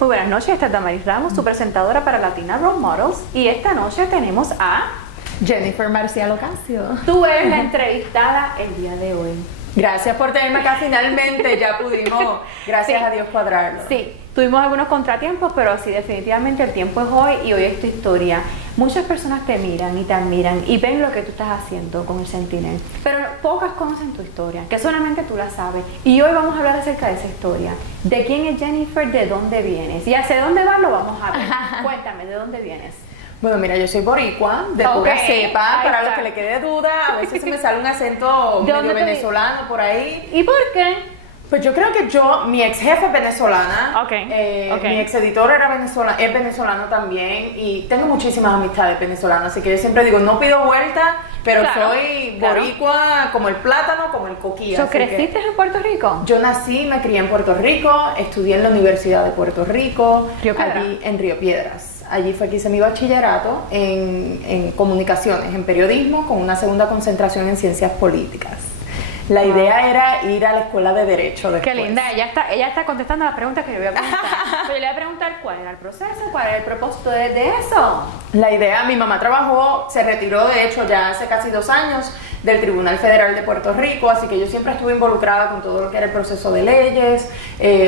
Muy buenas noches, esta es Damaris Ramos, tu presentadora para Latina Role Models. Y esta noche tenemos a Jennifer Marcial Ocasio. Tú eres la entrevistada el día de hoy. Gracias por tenerme acá, finalmente ya pudimos, gracias a Dios, cuadrarlo. Sí, tuvimos algunos contratiempos, pero sí, definitivamente el tiempo es hoy y hoy es tu historia. Muchas personas te miran y te admiran y ven lo que tú estás haciendo con el Sentinel, pero pocas conocen tu historia, que solamente tú la sabes. Y hoy vamos a hablar acerca de esa historia, de quién es Jennifer, de dónde vienes y hacia dónde vas lo vamos a ver. Cuéntame, ¿de dónde vienes? Bueno, mira, yo soy boricua, de pura cepa, ahí para está. los que le quede duda, a veces se me sale un acento ¿De medio dónde te- venezolano por ahí. ¿Y por qué? Pues yo creo que mi ex jefe es venezolana, Ok. mi ex editor es venezolano también y tengo muchísimas amistades venezolanas, así que yo siempre digo, no pido vuelta, pero Claro, soy claro. boricua como el plátano, como el coquí. So, así que ¿creciste en Puerto Rico? yo nací, me crié en Puerto Rico, estudié en la Universidad de Puerto Rico, Río Piedras. allí en Río Piedras. Allí fue que hice mi bachillerato en comunicaciones, en periodismo, con una segunda concentración en ciencias políticas. La idea era ir a la escuela de Derecho después. Qué linda, ella está contestando las preguntas que yo voy a preguntar. Pero yo le voy a preguntar cuál era el proceso, cuál era el propósito de eso. La idea, mi mamá trabajó, se retiró de hecho ya hace casi 2 años del Tribunal Federal de Puerto Rico, así que yo siempre estuve involucrada con todo lo que era el proceso de leyes,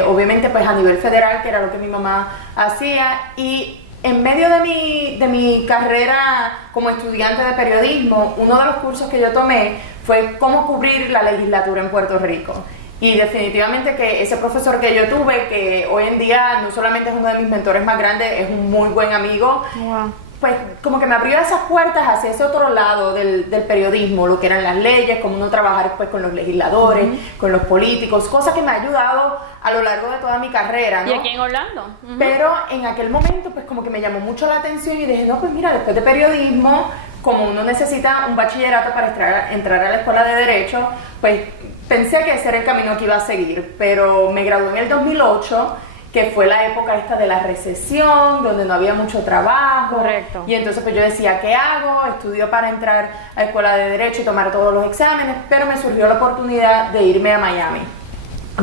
obviamente pues a nivel federal, que era lo que mi mamá hacía, y en medio de mi carrera como estudiante de periodismo, uno de los cursos que yo tomé fue cómo cubrir la legislatura en Puerto Rico. Y definitivamente que ese profesor que yo tuve, que hoy en día no solamente es uno de mis mentores más grandes, es un muy buen amigo, Wow. pues como que me abrió esas puertas hacia ese otro lado del periodismo, lo que eran las leyes, cómo uno trabajar pues con los legisladores, con los políticos, cosas que me ha ayudado a lo largo de toda mi carrera, ¿no? ¿Y aquí en Orlando? Pero en aquel momento pues como que me llamó mucho la atención y dije, no, pues mira, después de periodismo, como uno necesita un bachillerato para entrar a la escuela de Derecho, pues pensé que ese era el camino que iba a seguir, pero me gradué en el 2008, que fue la época esta de la recesión, donde no había mucho trabajo. Correcto. Y entonces pues yo decía, ¿qué hago? Estudio para entrar a la escuela de Derecho y tomar todos los exámenes, pero me surgió la oportunidad de irme a Miami.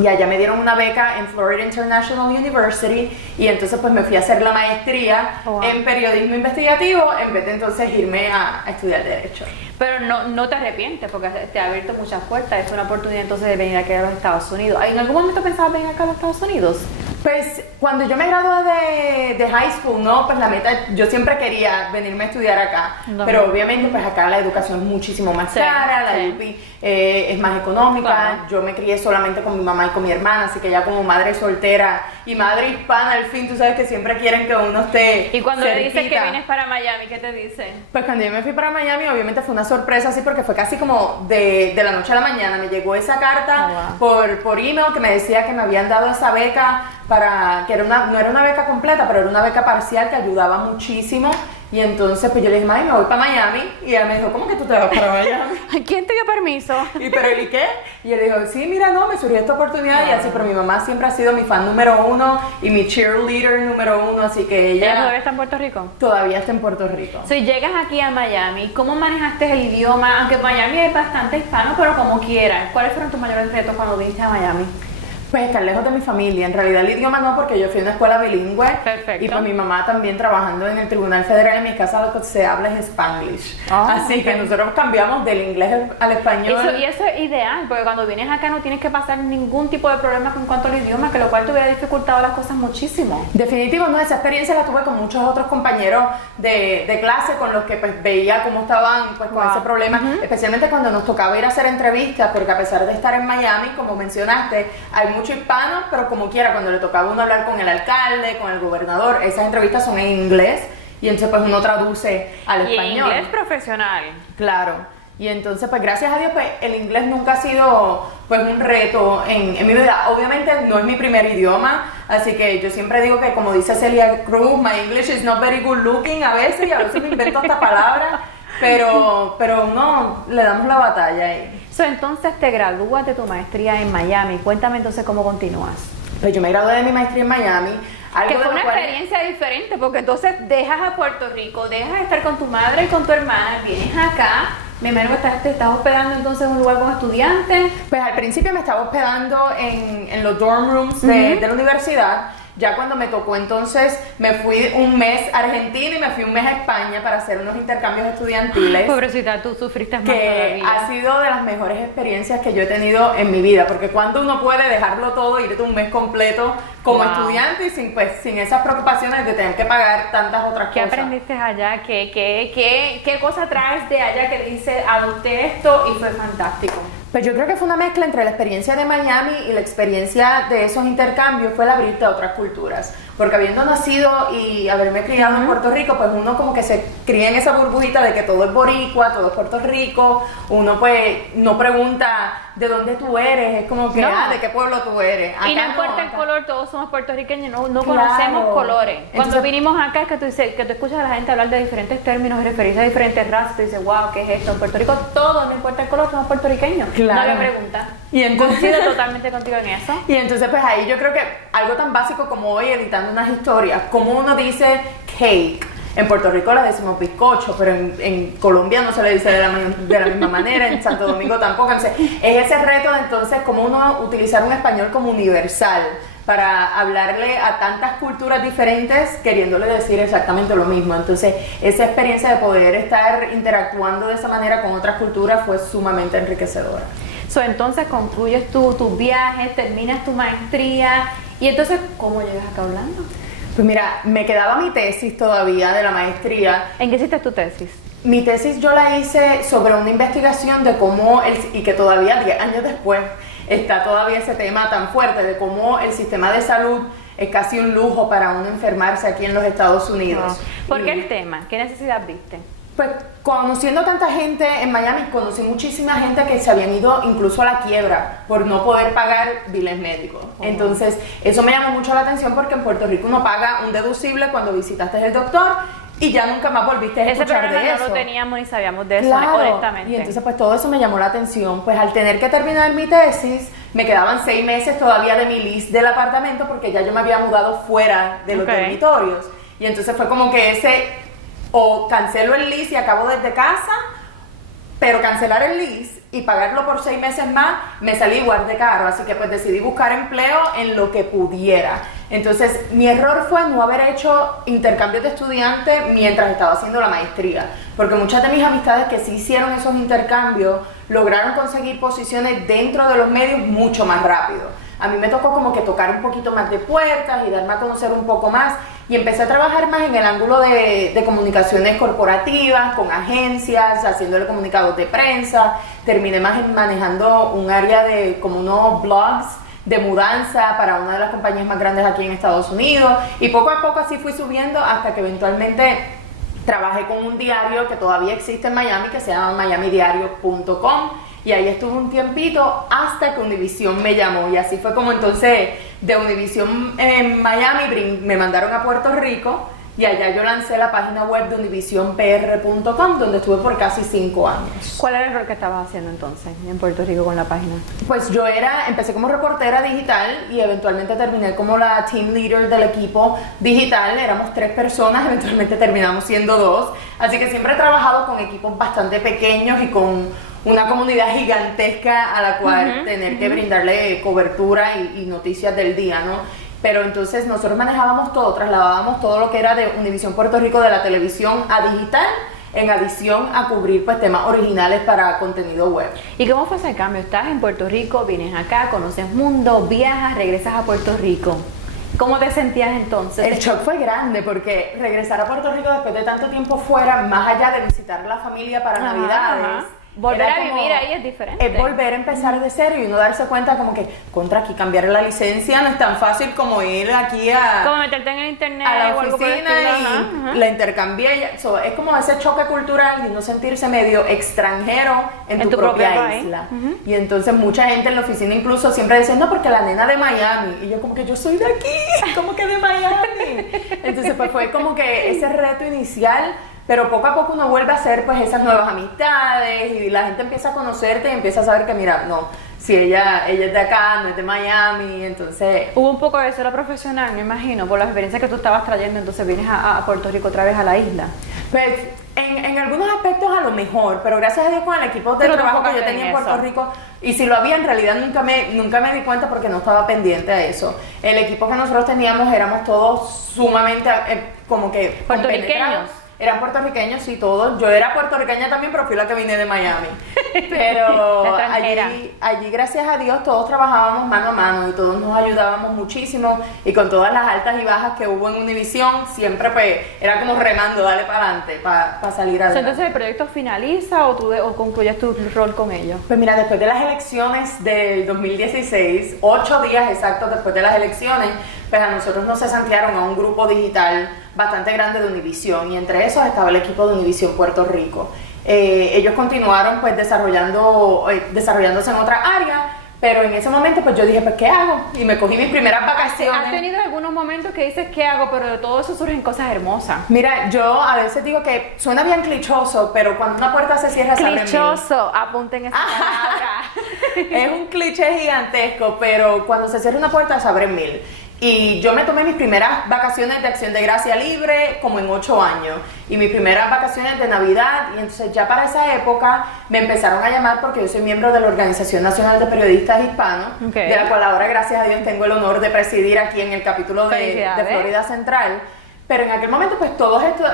Y allá me dieron una beca en Florida International University y entonces pues me fui a hacer la maestría Oh, wow. en periodismo investigativo en vez de entonces irme a estudiar Derecho. Pero no te arrepientes porque te ha abierto muchas puertas. Es una oportunidad entonces de venir aquí a los Estados Unidos. ¿En algún momento pensabas venir acá a los Estados Unidos? Pues cuando yo me gradué de high school, ¿no? Pues la meta, yo siempre quería venirme a estudiar acá, No. pero obviamente pues acá la educación es muchísimo más Sí, cara, la sí. UPI es más económica, Claro. yo me crié solamente con mi mamá y con mi hermana, así que ya como madre soltera y madre hispana, al fin, tú sabes que siempre quieren que uno esté Y cuando le dices que cerquita. vienes para Miami, ¿qué te dicen? Pues cuando yo me fui para Miami, obviamente fue una sorpresa así porque fue casi como de la noche a la mañana. Me llegó esa carta Oh, por email que me decía que me habían dado esa beca que no era una beca completa, pero era una beca parcial que ayudaba muchísimo. Y entonces pues yo le dije, mami, me voy para Miami. Y ella me dijo, ¿cómo que tú te vas para Miami? ¿Quién te dio permiso? ¿Y qué? Y yo le digo, sí, mira, no, me surgió esta oportunidad y así, pero mi mamá siempre ha sido mi fan número 1 y mi cheerleader número 1, así que ¿Ella ella todavía está en Puerto Rico? todavía está en Puerto Rico. Si llegas aquí a Miami, ¿cómo manejaste el idioma? Aunque en Miami hay bastante hispano, pero como quieras. ¿Cuáles fueron tus mayores retos cuando viniste a Miami? Pues estar lejos de mi familia, en realidad el idioma no, porque yo fui a una escuela bilingüe. Perfecto. Y pues mi mamá también trabajando en el Tribunal Federal, en mi casa lo que se habla es Spanglish. Así ok. que nosotros cambiamos del inglés al español. Y eso es ideal, porque cuando vienes acá no tienes que pasar ningún tipo de problema en cuanto al idioma, que lo cual te hubiera dificultado las cosas muchísimo. Definitivo, no, esa experiencia la tuve con muchos otros compañeros de clase con los que pues veía cómo estaban pues con Wow. ese problema, especialmente cuando nos tocaba ir a hacer entrevistas, porque a pesar de estar en Miami, como mencionaste, hay mucho hispano, pero como quiera, cuando le tocaba a uno hablar con el alcalde, con el gobernador, esas entrevistas son en inglés y entonces pues uno traduce al Y en español. inglés profesional. Claro. Y entonces, pues gracias a Dios, pues el inglés nunca ha sido pues un reto en mi vida. Obviamente no es mi primer idioma, así que yo siempre digo que como dice Celia Cruz, my English is not very good looking a veces, y a veces me invento esta palabra, pero no, le damos la batalla ahí. So, entonces te gradúas de tu maestría en Miami. Cuéntame entonces cómo continúas. Pues yo me gradué de mi maestría en Miami. Algo Que de fue lo una cual- experiencia diferente, porque entonces dejas a Puerto Rico, dejas de estar con tu madre y con tu hermana, vienes acá, me imagino que te estás hospedando entonces en un lugar con estudiantes. Pues al principio me estaba hospedando en los dorm rooms de la universidad Ya cuando me tocó entonces, me fui un mes a Argentina y me fui un mes a España para hacer unos intercambios estudiantiles. Pobrecita, tú sufriste más que todavía. ha sido de las mejores experiencias que yo he tenido en mi vida, porque cuando uno puede dejarlo todo, irte un mes completo como estudiante y sin esas preocupaciones de tener que pagar tantas otras ¿Qué cosas. aprendiste allá? ¿Qué cosa traes de allá que dice adopté esto y fue fantástico? Pues yo creo que fue una mezcla entre la experiencia de Miami y la experiencia de esos intercambios, fue el abrirte a otras culturas. Porque habiendo nacido y haberme criado en Puerto Rico, pues uno como que se cría en esa burbujita de que todo es boricua, todo es Puerto Rico, uno pues no pregunta de dónde tú eres, es como que, de qué pueblo tú eres. Y no Acá importa el acá. color, todos somos puertorriqueños, no Claro. conocemos colores. Cuando Entonces, vinimos acá es que tú escuchas a la gente hablar de diferentes términos y referirse a diferentes razas, tú dices, wow, ¿qué es esto? En Puerto Rico todo, no importa el color, somos puertorriqueños. Claro. No le preguntan. Y entonces, Coincido totalmente contigo en eso. y entonces pues ahí yo creo que algo tan básico como hoy editando unas historias, como uno dice cake, en Puerto Rico le decimos bizcocho, pero en Colombia no se le dice de la misma manera, en Santo Domingo tampoco. Entonces es ese reto de entonces cómo uno utilizar un español como universal para hablarle a tantas culturas diferentes queriéndole decir exactamente lo mismo. Entonces esa experiencia de poder estar interactuando de esa manera con otras culturas fue sumamente enriquecedora. Entonces concluyes tus viajes, terminas tu maestría y entonces, ¿cómo llegas acá a Orlando? Pues mira, me quedaba mi tesis todavía de la maestría. ¿En qué hiciste tu tesis? Mi tesis yo la hice sobre una investigación de cómo, y que todavía 10 años después está todavía ese tema tan fuerte, de cómo el sistema de salud es casi un lujo para uno enfermarse aquí en los Estados Unidos. ¿Por qué el tema? ¿Qué necesidad viste? Pues conociendo tanta gente en Miami, conocí muchísima gente que se habían ido incluso a la quiebra por no poder pagar biles médicos. Entonces, eso me llamó mucho la atención porque en Puerto Rico uno paga un deducible cuando visitaste el doctor y ya nunca más volviste a escuchar de eso. No lo teníamos ni sabíamos de eso, Claro. honestamente. Y entonces pues todo eso me llamó la atención. Pues al tener que terminar mi tesis, me quedaban 6 meses todavía de mi lease del apartamento porque ya yo me había mudado fuera de los dormitorios. Y entonces fue como que o cancelo el lease y acabo desde casa, pero cancelar el lease y pagarlo por 6 meses más me salí igual de caro, así que pues decidí buscar empleo en lo que pudiera. Entonces mi error fue no haber hecho intercambios de estudiante mientras estaba haciendo la maestría, porque muchas de mis amistades que sí hicieron esos intercambios lograron conseguir posiciones dentro de los medios mucho más rápido. A mí me tocó como que tocar un poquito más de puertas y darme a conocer un poco más y empecé a trabajar más en el ángulo de comunicaciones corporativas, con agencias, haciéndole comunicados de prensa. Terminé más manejando un área de como unos blogs de mudanza para una de las compañías más grandes aquí en Estados Unidos y poco a poco así fui subiendo hasta que eventualmente trabajé con un diario que todavía existe en Miami que se llama miamidiario.com. Y ahí estuve un tiempito hasta que Univision me llamó y así fue como entonces de Univision en Miami me mandaron a Puerto Rico y allá yo lancé la página web de univisionpr.com donde estuve por casi 5 años. ¿Cuál era el rol que estabas haciendo entonces en Puerto Rico con la página? Pues empecé como reportera digital y eventualmente terminé como la team leader del equipo digital. Éramos 3 personas, eventualmente terminamos siendo 2. Así que siempre he trabajado con equipos bastante pequeños y con una comunidad gigantesca a la cual tener que brindarle cobertura y noticias del día, ¿no? Pero entonces nosotros manejábamos todo, trasladábamos todo lo que era de Univision Puerto Rico de la televisión a digital, en adición a cubrir pues temas originales para contenido web. ¿Y cómo fue ese cambio? Estás en Puerto Rico, vienes acá, conoces mundo, viajas, regresas a Puerto Rico. ¿Cómo te sentías entonces? El shock fue grande porque regresar a Puerto Rico después de tanto tiempo fuera, más allá de visitar a la familia para Navidades, volver a vivir ahí es diferente. Es volver a empezar de cero y uno darse cuenta como que contra aquí cambiar la licencia no es tan fácil como ir aquí como meterte en el internet a la o algo por el oficina estilo. y la intercambié. Es como ese choque cultural y no sentirse medio extranjero en tu propia isla. Y entonces mucha gente en la oficina incluso siempre decía, no, porque la nena de Miami. Y yo como que yo soy de aquí, como que de Miami. Entonces pues fue como que ese reto inicial. Pero poco a poco uno vuelve a hacer pues esas nuevas amistades y la gente empieza a conocerte y empieza a saber que mira, no, si ella es de acá, no es de Miami, entonces... Hubo un poco de eso, la profesional, me imagino, por la experiencia que tú estabas trayendo, entonces vienes a Puerto Rico otra vez a la isla. Pues en algunos aspectos a lo mejor, pero gracias a Dios con el equipo de trabajo que yo tenía en Puerto Rico, y si lo había en realidad nunca me di cuenta porque no estaba pendiente a eso. El equipo que nosotros teníamos éramos todos sumamente como que puertorriqueños. Eran puertorriqueños, sí, todos. Yo era puertorriqueña también, pero fui la que vine de Miami. Pero allí, gracias a Dios, todos trabajábamos mano a mano y todos nos ayudábamos muchísimo. Y con todas las altas y bajas que hubo en Univisión, siempre pues era como remando, dale para adelante, para salir adelante. Entonces, ¿el proyecto finaliza o concluyes tu rol con ellos? Pues mira, después de las elecciones del 2016, 8 días exactos después de las elecciones, pues a nosotros nos cesantearon a un grupo digital bastante grande de Univisión, y entre esos estaba el equipo de Univisión Puerto Rico. Ellos continuaron pues desarrollándose en otra área, pero en ese momento pues yo dije, pues ¿qué hago? Y me cogí mis primeras vacaciones. ¿Has tenido algunos momentos que dices ¿qué hago? Pero de todo eso surgen cosas hermosas. Mira, yo a veces digo que suena bien clichoso, pero cuando una puerta se cierra se abren mil. Clichoso, apunten esa palabra. Es un cliché gigantesco, pero cuando se cierra una puerta se abren mil. Y yo me tomé mis primeras vacaciones de Acción de Gracia libre como en 8 años, y mis primeras vacaciones de Navidad, y entonces ya para esa época me empezaron a llamar porque yo soy miembro de la Organización Nacional de Periodistas Hispanos, de la cual ahora gracias a Dios tengo el honor de presidir aquí en el capítulo de Florida Central. Pero en aquel momento, pues todo esto,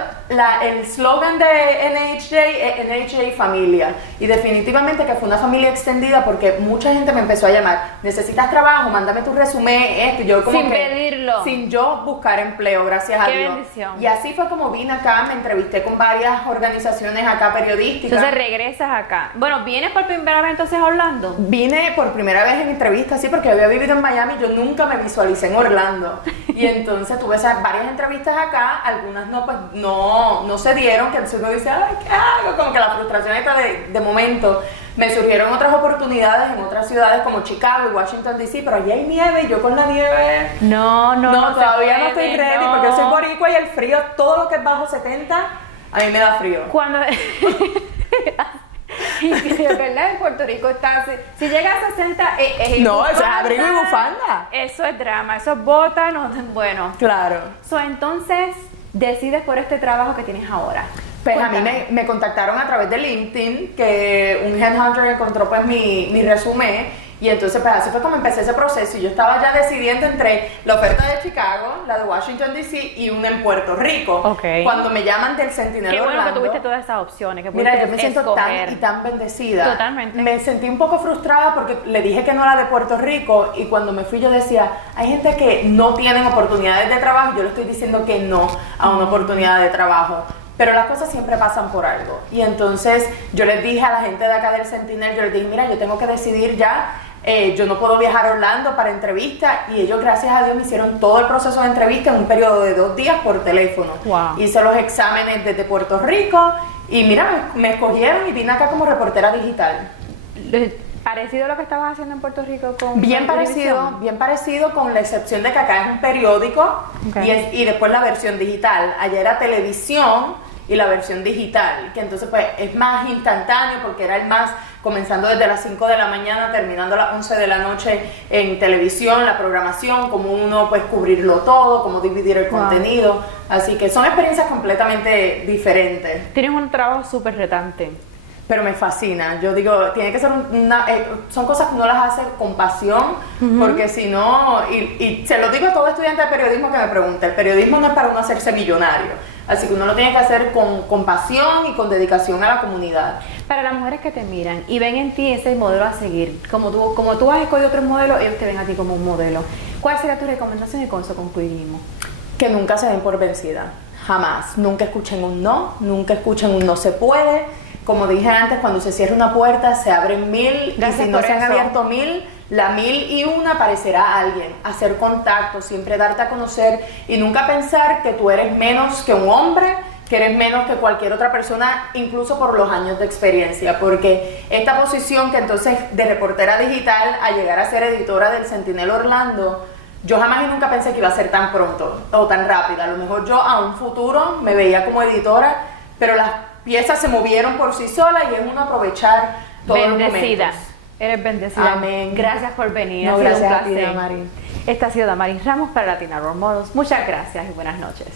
el slogan de NHJ es NHJ Familia. Y definitivamente que fue una familia extendida porque mucha gente me empezó a llamar. ¿Necesitas trabajo? Mándame tu resumen, esto. Yo como sin pedirlo. Sin yo buscar empleo, gracias a Dios. Qué bendición. Y así fue como vine acá, me entrevisté con varias organizaciones acá periodísticas. Entonces regresas acá. Bueno, ¿vienes por primera vez entonces a Orlando? Vine por primera vez en entrevista, sí, porque había vivido en Miami, yo nunca me visualicé en Orlando. Y entonces tuve varias entrevistas acá, algunas no se dieron, que entonces uno dice, ay, ¿qué hago? Como que la frustración está de momento. Me surgieron otras oportunidades en otras ciudades como Chicago y Washington DC, pero allí hay nieve y yo con la nieve... No, todavía no estoy ready porque yo soy boricua y el frío, todo lo que es bajo 70, a mí me da frío. Cuando... Y de verdad en Puerto Rico está así. Si llega a 60 no, eso es abrigo y bufanda. Eso es drama, eso es bota, no, bueno. Claro. Entonces decides por este trabajo que tienes ahora. Pues cuéntame. A mí me contactaron a través de LinkedIn, que un headhunter encontró pues mi resumen. Y entonces pues así fue como empecé ese proceso, y yo estaba ya decidiendo entre la oferta de Chicago, la de Washington DC y una en Puerto Rico. Okay. Cuando me llaman del Sentinel Orlando. Qué bueno que tuviste todas esas opciones. Que mira, yo me siento tan bendecida. Totalmente. Me sentí un poco frustrada porque le dije que no era de Puerto Rico, y cuando me fui yo decía, hay gente que no tienen oportunidades de trabajo, yo le estoy diciendo que no a una oportunidad de trabajo. Pero las cosas siempre pasan por algo. Y entonces yo les dije a la gente de acá del Sentinel, yo les dije, mira, yo tengo que decidir ya. Yo no puedo viajar a Orlando para entrevista, y ellos gracias a Dios me hicieron todo el proceso de entrevista en un periodo de 2 días por teléfono. Wow. Hice los exámenes desde Puerto Rico y mira, me escogieron y vine acá como reportera digital. ¿Parecido a lo que estabas haciendo en Puerto Rico con bien parecido, con la excepción de que acá es un periódico. Okay. y después la versión digital. Allá era televisión y la versión digital, que entonces pues es más instantáneo porque era el más... comenzando desde las 5 de la mañana, terminando a las 11 de la noche en televisión, la programación, cómo uno pues cubrirlo todo, cómo dividir el contenido. Así que son experiencias completamente diferentes. Tienes un trabajo súper retante. Pero me fascina. Yo digo, tiene que ser son cosas que uno las hace con pasión, porque si no, y se lo digo a todo estudiante de periodismo que me pregunta, el periodismo no es para uno hacerse millonario. Así que uno lo tiene que hacer con pasión y con dedicación a la comunidad. Para las mujeres que te miran y ven en ti ese modelo a seguir, como tú has escogido otros modelos, ellos te ven a ti como un modelo. ¿Cuál sería tu recomendación y con eso concluimos? Que nunca se den por vencida. Jamás. Nunca escuchen un no, nunca escuchen un no se puede. Como dije antes, cuando se cierra una puerta se abren 1000. Gracias. Y si no se han abierto 1000, la 1001 aparecerá a alguien. Hacer contacto, siempre darte a conocer y nunca pensar que tú eres menos que un hombre, que eres menos que cualquier otra persona, incluso por los años de experiencia, porque esta posición que entonces de reportera digital a llegar a ser editora del Sentinel Orlando, yo jamás y nunca pensé que iba a ser tan pronto o tan rápida. A lo mejor yo a un futuro me veía como editora, pero las piezas se movieron por sí solas y es uno aprovechar todos los momentos. Eres bendecida. Amén. Gracias por venir. No, ha sido gracias un a ti, placer. Damaris. Esta ha sido Damaris Ramos para Latina Role Models. Muchas gracias y buenas noches.